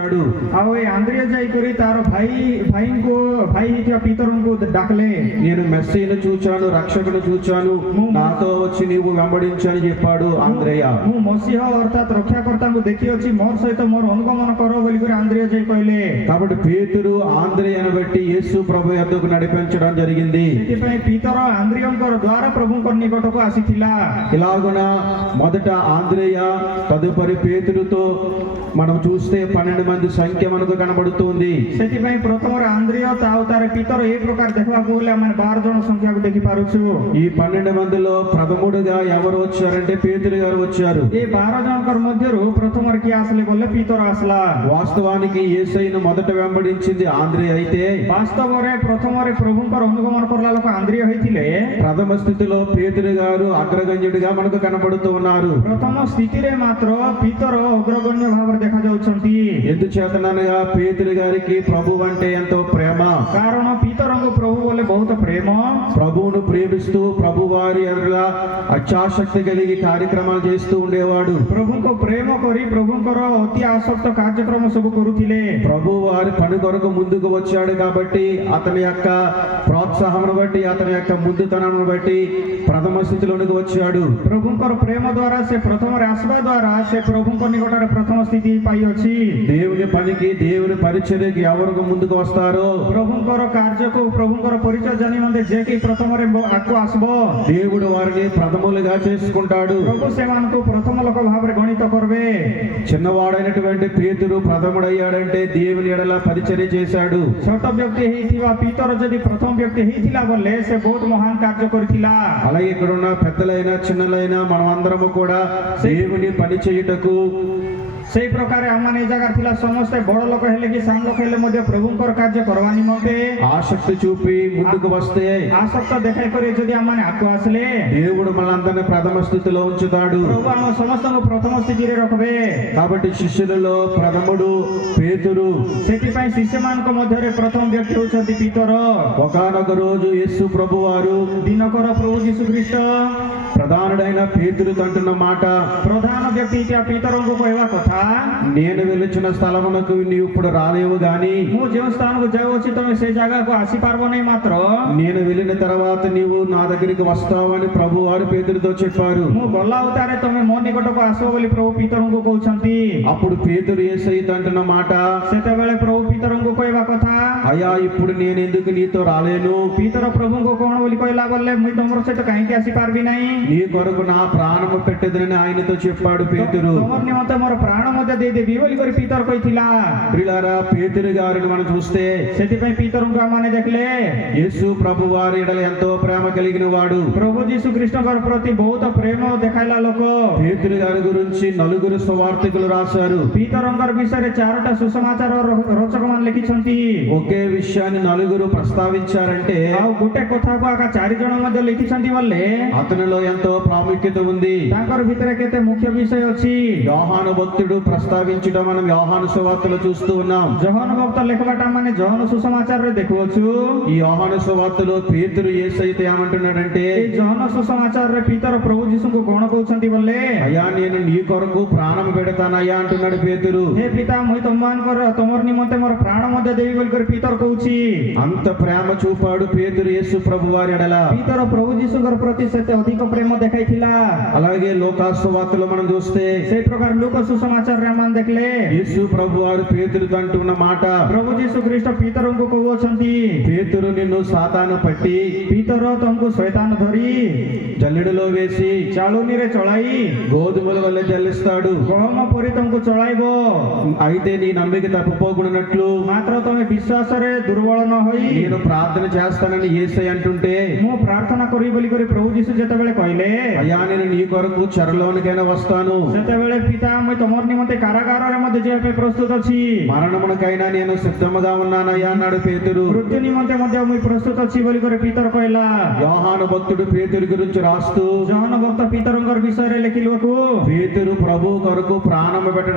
ଆଉ ଏ ଆନ୍ଦ୍ରିୟ ଯାଇକରି ତାର ଭାଇ ହେଇଥିବା ପିତରଙ୍କୁ ଡାକଲେ। నేను మెస్సీని చూచాను, రక్షకుడు చూచాను, నాతో వచ్చి నీవు వెంబడించని చెప్పాడు ఆంద్రేయ. ମୁଁ ମସିହ ଅର୍ଥାତ୍ ରକ୍ଷାକର୍ତ୍ତାଙ୍କୁ ଦେଖିଅଛି, ମୋର ସହିତ ମୋର ଅନୁଗମନ କର ବୋଲିକରି ଆନ୍ଦ୍ରିୟ ଯାଇ କହିଲେ। కాబట్టి పేతురు ఆంద్రేయను బట్టి యేసు ప్రభు యొద్దకు నడిపించడం జరిగింది. ସେଥିପାଇଁ ପିତର ଆନ୍ଦ୍ରିୟଙ୍କ ଦ୍ୱାରା ପ୍ରଭୁଙ୍କ ନିକଟକୁ ଆସିଥିଲା। ఇలాగున మొదట ఆంద్రేయ, తదుపరి పేతురుతో మనం చూస్తే 12 మంది సంఖ్య మనకు కనబడుతుంది. ସେଥିପାଇଁ ପ୍ରଥମରେ ଆନ୍ଦ୍ରିୟ ଆଉ ତାର ପିତର ଏ ପ୍ରକାର ଦେଖିବାକୁ ଗଲେ ଆମେ 12 ଜଣ ସଂଖ୍ୟାକୁ ଦେଖିପାରୁଛୁ। ఈ 12 మందిలో ప్రథముడుగా ఎవరు వచ్చారంటే పేతురు గారు వచ్చారు. ଏ 12 ଜଣଙ୍କର ମଧ୍ୟରୁ ପ୍ରଥମରେ କିଏ ଆସିଲେ ବୋଲେ ପିତର ଆସିଲା। వాస్తవానికి యేసయ్యను మొదట వెంబడించింది ఆంద్రేయ అయితే, ବାସ୍ତବରେ ପ୍ରଥମରେ ପ୍ରଭୁଙ୍କର ଅନୁଗମନ କଲା ଲୋକ ଆନ୍ଦ୍ରିୟ ହୋଇଥିଲେ। ప్రథమ స్థితిలో పేతురు గారు అగ్రగణ్యుడిగా మనకు కనబడుతూ ఉన్నారు. ପ୍ରଥମ ସ୍ଥିତିରେ ମାତ୍ର ପିତର ଅଗ୍ରଗଣ୍ୟ ଭାବରେ ଦେଖାଯାଉଛନ୍ତି। ఎందుచేతనగా పేతురు గారికి ప్రభు అంటే ఎంతో ప్రేమ. କାରଣ ପିତରଙ୍କୁ ପ୍ରଭୁ ବୋଲେ ବହୁତ ପ୍ରେମ। ప్రభువును ప్రేమిస్తూ ప్రభు వారి అత్యాసక్తి కలిగి కార్యక్రమాలు చేస్తూ ఉండేవాడు. ପ୍ରଭୁଙ୍କୁ ପ୍ରେମ କରି ପ୍ରଭୁଙ୍କର ଅତି ଆସକ୍ତ କାର୍ଯ୍ୟକ୍ରମ ସବୁ କରୁଥିଲେ। ప్రభు వారి పని కొరకు ముందుకు వచ్చాడు కాబట్టి అతని యొక్క ప్రోత్సాహమును బట్టి, అతని యొక్క ముందుతనమును బట్టి ప్రథమ స్థితిలోనికి వచ్చాడు. ପ୍ରଭୁଙ୍କର ପ୍ରେମ ଦ୍ୱାରା ସେ ପ୍ରଥମରେ ଆସିବା ଦ୍ୱାରା ସେ ପ୍ରଭୁଙ୍କ ନିକଟରେ ପ୍ରଥମ ସ୍ଥିତି ପାଇଅଛି। దేవుని పనికి, దేవుని పరిచర్యకి ఎవరికి ముందుకు వస్తారో, ପ୍ରଭୁଙ୍କର କାର୍ଯ୍ୟକୁ, ପ୍ରଭୁଙ୍କର ପରିଚୟ ଜାଣି ମଧ୍ୟ ଯେ କି ପ୍ରଥମରେ ଆଗକୁ ଆସିବ, దేవుడు వారిని ప్రథములుగా చేసుకుంటాడు. ପ୍ରଭୁ ସେମାନଙ୍କୁ ପ୍ରଥମ ଲୋକ ଭାବରେ ଗଣିତ କରିବେ। చిన్నవాడైనటువంటి పేతురు ప్రథముడయ్యాడంటే దేవుని ఎడల పరిచర్య చేశాడు. ଛୋଟ ବ୍ୟକ୍ତି ହେଇଥିବା ପିତର ଯଦି ପ୍ରଥମ ବ୍ୟକ୍ତି ହେଇଥିଲା ବୋଲେ ସେ ବହୁତ ମହାନ କାର୍ଯ୍ୟ କରିଥିଲା। అలాగే ఇక్కడ ఉన్న పెద్దలైనా చిన్నలైనా మనం అందరము కూడా దేవుని పని చేయుటకు, ସେଇ ପ୍ରକାର ଆମମାନେ ଏ ଜାଗାରେ ଥିଲା ସମସ୍ତେ ବଡ଼ ଲୋକ ହେଲେ କି ସାନ ଲୋକ ହେଲେ ମଧ୍ୟ ପ୍ରଭୁଙ୍କର କାର୍ଯ୍ୟ କରିବା ନିମନ୍ତେ ఆసక్తి చూపి ముందుకు వస్తే ଆସକ୍ତ ଦେଖାଇ କରି ଯଦି ଆମମାନେ ଆଗକୁ ଆସିଲେ దేవుడు మనందరినీ ప్రథమ స్థితిలో ఉంచుతాడు. ପ୍ରଭୁ ଆମ ସମସ୍ତଙ୍କୁ ପ୍ରଥମ ସ୍ଥିତିରେ ରଖିବେ। కాబట్టి శిష్యులలో ప్రథముడు పేతురు. ସେଥିପାଇଁ ଶିଷ୍ୟମାନଙ୍କ ମଧ୍ୟରେ ପ୍ରଥମ ବ୍ୟକ୍ତି ହେଉଛନ୍ତି ପିତର। ఒకానొక రోజు యేసు ప్రభు వారు ଦିନକର ପ୍ରଭୁ ଯୀଶୁ ଖ୍ରୀଷ୍ଟ ప్రధానుడైన పేతురు అంటున్న మాట, ପ୍ରଧାନ ବ୍ୟକ୍ତି ହେଇଥିବା ପିତରଙ୍କୁ କହିବା କଥା, నేను వెలుచున్న స్థలమునకు నీవు ఇప్పుడు రాలేవు గాని ମୁଁ ଯେଉଁ ସ୍ଥାନକୁ ଯାଉଅଛି ତମେ ସେ ଜାଗାକୁ ଆସିପାରିବ ନାହିଁ, ମାତ୍ର నేను వెళ్ళిన తర్వాత నీవు నా దగ్గరికి వస్తావని ప్రభు వారు పేతురుతో చెప్పారు. ମୁଁ ଗଲା ଉତାରେ ତମେ ମୋ ନିକଟକୁ ଆସିବ ବୋଲି ପ୍ରଭୁ ପିତରଙ୍କୁ କହୁଛନ୍ତି। అప్పుడు పేతురు యేసయ్యతో అంటున్న మాట, ସେତେବେଳେ ପ୍ରଭୁ ପିତରଙ୍କୁ କହିବା କଥା, అయ్యా ఇప్పుడు నేను ఎందుకు నీతో రాలేను? ପିତର ପ୍ରଭୁଙ୍କୁ କଣ ବୋଲି କହିଲା ବୋଲେ, ମୁଁ ତମର ସହିତ କାହିଁକି ଆସିପାରିବି ନାହିଁ? నీ కొరకు నా ప్రాణము పెట్టెదనని ఆయనతో చెప్పాడు పేతురు. ତମର ନିମନ୍ତେ ମୋର ପ୍ରାଣ ମଧ୍ୟ ଦେଇଦେବି ବୋଲି କରି ପିତର କହିଥିଲା। ప్రియులారా, పేతురు గారిని మనం చూస్తే ସେଥିପାଇଁ ପିତରଙ୍କୁ ଆମମାନେ ଦେଖିଲେ యేసు ప్రభు వారి ఎడల ఎంతో ప్రేమ కలిగిన వాడు. ପ୍ରଭୁ ଯୀଶୁ ଖ୍ରୀଷ୍ଟଙ୍କର ପ୍ରତି ବହୁତ ପ୍ରେମ ଦେଖାଇଲା ଲୋକ। పేతురు గారి గురించి 4 సువార్తికులు రాశారు. ପିତରଙ୍କର ବିଷୟରେ 4ଟା ସୁସମାଚାର ରଚକମାନେ ଲେଖିଛନ୍ତି। ఒకే విషయాన్ని 4 ప్రస్తావించారంటే ଆଉ ଗୋଟେ କଥାକୁ ଆକା 4 ଜଣ ମଧ୍ୟ ଲେଖିଛନ୍ତି ବୋଲେ అతనిలో ఎంతో ప్రాముఖ్యత ఉంది. ତାଙ୍କର ଭିତରେ କେତେ ମୁଖ୍ୟ ବିଷୟ ଅଛି। యోహాను భక్తుడు ప్రస్తావించడం మనం యోహాను సువార్తలో చూస్తూ ఉన్నాం. ଜହନ ଭକ୍ତ ଲେଖବାଟା ମାନେ ଜହନ ସୁସମାଚାରରେ ଦେଖୁଅଛୁ। ఈ యోహాను సువార్తలో పేతురు యేసయ్యతో ఏమంటున్నాడంటే, ଏଇ ଜହନ ସୁସମାଚାରରେ ପିତର ପ୍ରଭୁ ଯୀଶୁଙ୍କୁ କଣ କହୁଛନ୍ତି ବୋଲେ, అయ్యా నేను నీ కొరకు ప్రాణం పెడతానయ్యా అంటున్నాడు పేతురు. ହେ ପିତା ମୁଇଁ ତମର ନିମନ୍ତେ ମୋର ପ୍ରାଣ ମଧ୍ୟ ଦେବି ବୋଲି କରି ପିତର କହୁଛି। అంత ప్రేమ చూపాడు పేతురు యేసు ప్రభు వారి ఎడల. ପିତର ପ୍ରଭୁ ଯୀଶୁଙ୍କର ପ୍ରତି ସେତେ ଅଧିକ ପ୍ରେମ ଦେଖାଇଥିଲା। అలాగే లోకాసు వార్తలో మనం చూస్తే ସେଇ ପ୍ରକାର ଲୋକ ସୁସମାଚାରରେ ଆମେ ଦେଖିଲେ యేసు ప్రభు వారు పేతురుతో అంటున్న మాట, ପ୍ରଭୁ ଯୀଶୁ ଖ୍ରୀଷ୍ଟ ପିତରଙ୍କୁ କହୁଅଛନ୍ତି, పేతురు నిన్ను సాతాను పట్టి ପିତର ତମକୁ ଶୈତାନ ଧରି జల్లెడలో వేసి ଚାଳୁନିରେ ଚଳାଇ గోధుమల వల్ల జల్లిస్తాడు. ଗହମ ପରି ତମକୁ ଚଳାଇବ। అయితే నీ నమ్మిక తప్పిపోకున్నట్లు ମାତ୍ର ତମେ ବିଶ୍ୱାସରେ ଦୁର୍ବଳ ନ ହୋଇ నేను ప్రార్థన చేస్తానని యేసయ్య అంటుంటే, ମୁଁ ପ୍ରାର୍ଥନା କରିବି ବୋଲି କରି ପ୍ରଭୁ ଯୀଶୁ ଯେତେବେଳେ କହିଲେ, అయ్యా నేను నీ కొరకు చెరలోనికైనా వస్తాను, ସେତେବେଳେ ପିତା ମୁଁ ତମର ନିମନ୍ତେ କାରାଗାରରେ ମଧ୍ୟ ଯିବା ପାଇଁ ପ୍ରସ୍ତୁତ ଅଛି, మరణమునకైనా నేను సిద్ధముగా ఉన్నానయ్యా అన్నాడు పేతురు. ମୃତ୍ୟୁ ନିମନ୍ତେ ମଧ୍ୟ ମୁଁ ପ୍ରସ୍ତୁତ ଅଛି ବୋଲି କରି ପିତର କହିଲା। యోహాను భక్తుడు పేతురు గురించి రాస్తూ, ଜହନ ଭକ୍ତ ପିତରଙ୍କର ବିଷୟରେ ଲେଖିବାକୁ పేతురు ప్రభు కొరకు ప్రాణము పెట్టడం